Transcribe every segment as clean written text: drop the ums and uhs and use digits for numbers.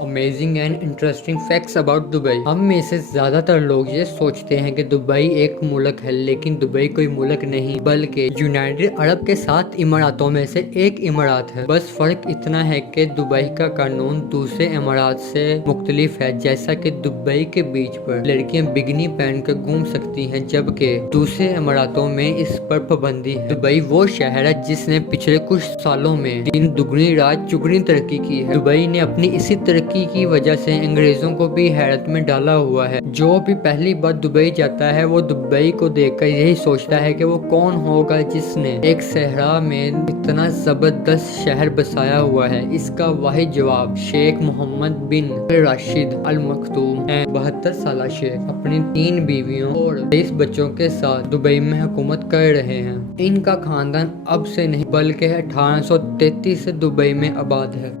Amazing and interesting facts about Dubai. हम में से ज्यादातर लोग ये सोचते हैं कि दुबई एक मुल्क है, लेकिन दुबई कोई मुल्क नहीं बल्कि यूनाइटेड अरब के 7 इमारातों में से एक इमारात है। बस फर्क इतना है कि दुबई का कानून दूसरे इमारात से मुख्तलिफ है, जैसा कि दुबई के बीच पर लड़कियां बिगनी पहनकर घूम सकती हैं, जबकि दूसरे इमारातों में इस पर पाबंदी है। दुबई वो शहर है जिसने पिछले कुछ सालों में दिन दुगनी रात चुगनी तरक्की की है। दुबई ने अपनी इसी तरक्की की वजह से अंग्रेजों को भी हैरत में डाला हुआ है। जो भी पहली बार दुबई जाता है वो दुबई को देखकर यही सोचता है कि वो कौन होगा जिसने एक सहरा में इतना जबरदस्त शहर बसाया हुआ है। इसका वाहिद जवाब शेख मोहम्मद बिन राशिद अल मखदूम है। 72 साल शेख अपनी 3 बीवियों और 23 बच्चों के साथ दुबई में हुकूमत कर रहे हैं। इनका खानदान अब से नहीं बल्कि 1833 से दुबई में आबाद है।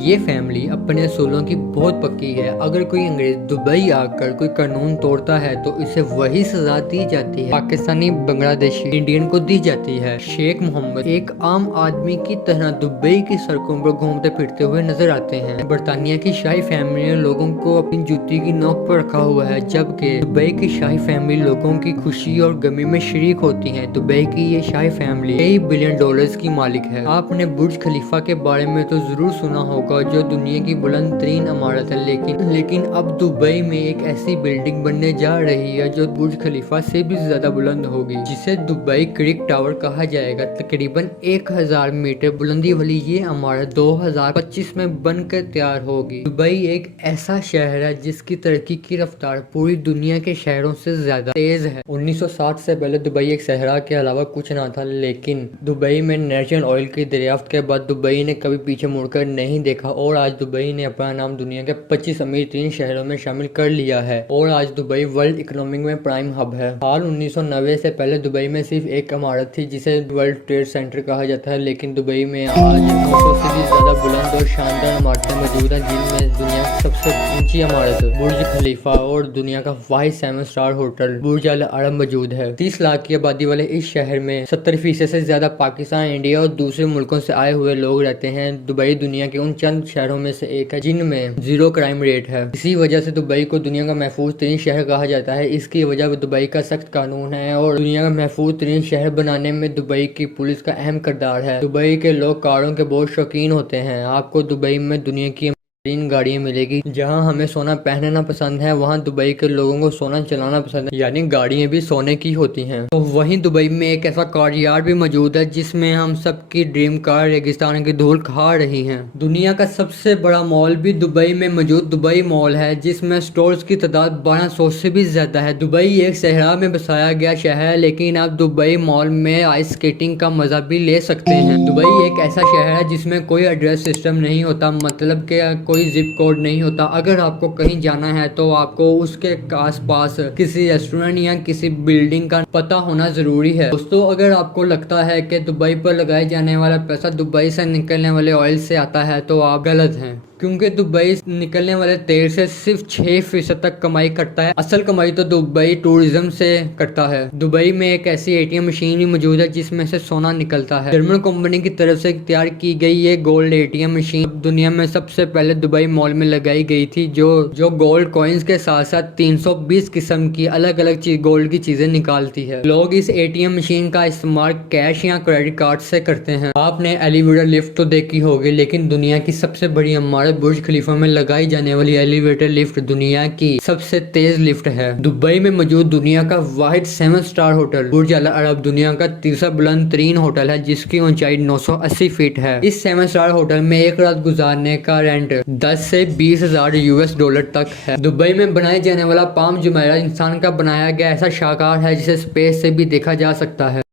ये फैमिली अपने असूलों की बहुत पक्की है। अगर कोई अंग्रेज दुबई आकर कोई कानून तोड़ता है तो इसे वही सजा दी जाती है पाकिस्तानी, बांग्लादेशी, इंडियन को दी जाती है। शेख मोहम्मद एक आम आदमी की तरह दुबई की सड़कों पर घूमते फिरते हुए नजर आते हैं। बरतानिया की शाही फैमिली ने लोगों को अपनी जूती की नोक पर रखा हुआ है, जबकि दुबई की शाही फैमिली लोगों की खुशी और गमी में शरीक होती है। दुबई की ये शाही फैमिली कई बिलियन डॉलर्स की मालिक है। आपने बुर्ज खलीफा के बारे में तो जरूर सुना होगा, जो दुनिया की बुलंद तरीन इमारत है, लेकिन अब दुबई में एक ऐसी बिल्डिंग बनने जा रही है जो बुर्ज खलीफा से भी ज्यादा बुलंद होगी, जिसे दुबई क्रिक टावर कहा जाएगा। तकरीबन 1000 मीटर बुलंदी वाली ये इमारत 2025 में बनकर तैयार होगी। दुबई एक ऐसा शहर है जिसकी तरक्की की रफ्तार पूरी दुनिया के शहरों से ज्यादा तेज है। 1960 से पहले दुबई एक सहरा के अलावा कुछ ना था, लेकिन दुबई में नेचुरल ऑयल की दरियाफ्त के बाद दुबई ने कभी पीछे मुड़कर नहीं देखा और आज दुबई ने अपना नाम दुनिया के 25 अमीर 3 शहरों में शामिल कर लिया है और आज दुबई वर्ल्ड इकोनॉमिक में प्राइम हब है। हाल 1990 से पहले दुबई में सिर्फ एक इमारत थी जिसे वर्ल्ड ट्रेड सेंटर कहा जाता है, लेकिन दुबई में आज 900 से भी ज्यादा बुलंद और शानदार इमारतें मौजूद हैं, जिनमें दुनिया की सबसे ऊंची इमारत बुर्ज खलीफा और दुनिया का वाहिद 7 स्टार होटल बुर्ज अल अरब मौजूद है। 30 लाख की आबादी वाले इस शहर में 70% से ज्यादा पाकिस्तान, इंडिया और दूसरे मुल्कों से आए हुए लोग रहते हैं। दुबई दुनिया के उन चंद शहरों में से एक है जिनमें 0 क्राइम रेट है। इसी वजह से दुबई को दुनिया का महफूज तरीन शहर कहा जाता है। इसकी वजह दुबई का सख्त कानून है और दुनिया का महफूज तरीन शहर बनाने में दुबई की पुलिस का अहम किरदार है। दुबई के लोग कारों के बहुत शौकीन होते हैं। आपको दुबई में दुनिया की 3 गाड़ियां मिलेगी। जहां हमें सोना पहनना पसंद है, वहां दुबई के लोगों को सोना चलाना पसंद है, यानी गाड़ियां भी सोने की होती हैं। तो वहीं दुबई में एक ऐसा कार यार्ड भी मौजूद है जिसमें हम सबकी ड्रीम कार रेगिस्तान की धूल खा रही है। दुनिया का सबसे बड़ा मॉल भी दुबई में मौजूद दुबई मॉल है, जिसमें स्टोर्स की तादाद 1200 से भी ज्यादा है। दुबई एक सहरा में बसाया गया शहर है, लेकिन आप दुबई मॉल में आइस स्केटिंग का मजा भी ले सकते हैं। दुबई एक ऐसा शहर है जिसमें कोई एड्रेस सिस्टम नहीं होता, मतलब के कोई जिप कोड नहीं होता। अगर आपको कहीं जाना है तो आपको उसके आसपास किसी रेस्टोरेंट या किसी बिल्डिंग का पता होना जरूरी है। दोस्तों, अगर आपको लगता है कि दुबई पर लगाए जाने वाला पैसा दुबई से निकलने वाले ऑयल से आता है तो आप गलत हैं, क्योंकि दुबई निकलने वाले तेल से सिर्फ 6% तक कमाई करता है। असल कमाई तो दुबई टूरिज्म से करता है। दुबई में एक ऐसी एटीएम मशीन भी मौजूद है जिसमें से सोना निकलता है। जर्मन कंपनी की तरफ से तैयार की गई ये गोल्ड एटीएम मशीन दुनिया में सबसे पहले दुबई मॉल में लगाई गई थी, जो गोल्ड कॉइन्स के साथ साथ 320 किस्म की अलग अलग गोल्ड की चीजें निकालती है। लोग इस एटीएम मशीन का इस्तेमाल कैश या क्रेडिट कार्ड से करते हैं। आपने एलिवेटर लिफ्ट तो देखी होगी, लेकिन दुनिया की सबसे बड़ी इमारत बुर्ज खलीफा में लगाई जाने वाली एलिवेटर लिफ्ट दुनिया की सबसे तेज लिफ्ट है। दुबई में मौजूद दुनिया का वाहिद 7 स्टार होटल बुर्ज अल अरब दुनिया का तीसरा बुलंद तरीन होटल है, जिसकी ऊंचाई 980 फीट है। इस 7 स्टार होटल में एक रात गुजारने का रेंट 10 से 20,000 US डॉलर तक है। दुबई में बनाए जाने वाला पाम जुमेरा इंसान का बनाया गया ऐसा शाहकार है जिसे स्पेस से भी देखा जा सकता है।